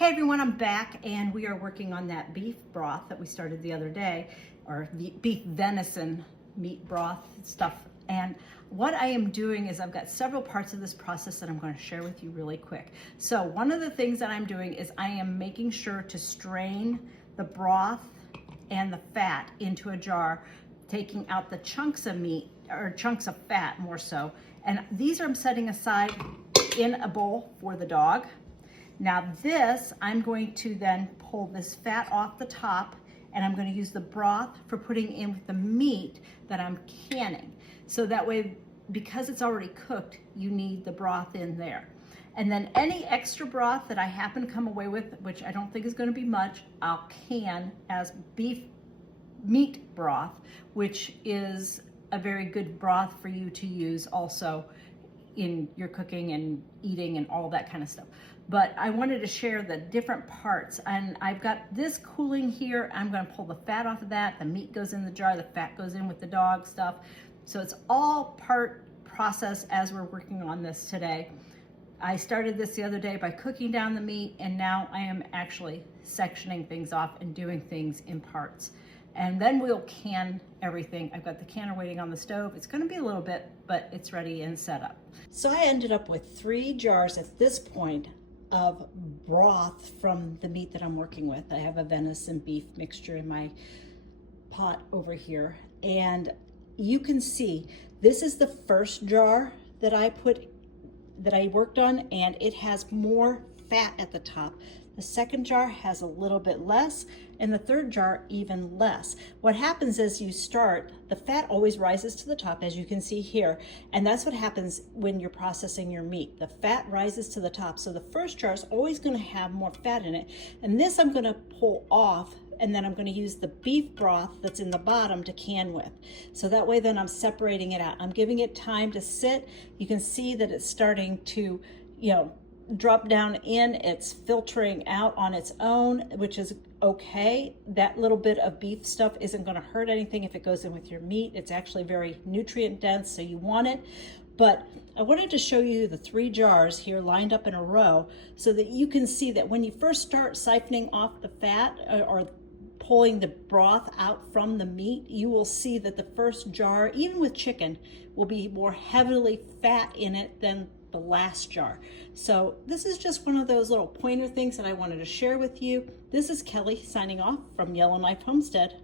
Hey everyone, I'm back and we are working on that beef broth that we started the other day, or beef venison meat broth stuff. And what I am doing is I've got several parts of this process that I'm going to share with you really quick. So one of the things that I'm doing is I am making sure to strain the broth and the fat into a jar, taking out the chunks of meat, or chunks of fat more so. And these I'm setting aside in a bowl for the dog. Now this, I'm going to then pull this fat off the top, and I'm going to use the broth for putting in with the meat that I'm canning. So that way, because it's already cooked, you need the broth in there. And then any extra broth that I happen to come away with, which I don't think is going to be much, I'll can as beef meat broth, which is a very good broth for you to use also in your cooking and eating and all that kind of stuff. But I wanted to share the different parts, and I've got this cooling here. I'm going to pull the fat off of that. The meat goes in the jar, the fat goes in with the dog stuff. So it's all part process as we're working on this today. I started this the other day by cooking down the meat, and now I am actually sectioning things off and doing things in parts. And then we'll can everything. I've got the canner waiting on the stove. It's going to be a little bit, but it's ready and set up. So I ended up with 3 jars at this point of broth from the meat that I'm working with. I have a venison beef mixture in my pot over here. And you can see this is the first jar that I worked on, and it has more fat at the top. The second jar has a little bit less, and the third jar even less. What happens is you start, the fat always rises to the top, as you can see here, and that's what happens when you're processing your meat. The fat rises to the top, so the first jar is always going to have more fat in it. And this I'm going to pull off, and then I'm going to use the beef broth that's in the bottom to can with. So that way then I'm separating it out. I'm giving it time to sit. You can see that it's starting to, drop down in, it's filtering out on its own, which is okay. That little bit of beef stuff isn't going to hurt anything if it goes in with your meat. It's actually very nutrient dense, so you want it. But I wanted to show you the 3 jars here lined up in a row so that you can see that when you first start siphoning off the fat or pulling the broth out from the meat, you will see that the first jar, even with chicken, will be more heavily fat in it than the last jar. So this is just one of those little pointer things that I wanted to share with you. This is Kelly signing off from Yellowknife Homestead.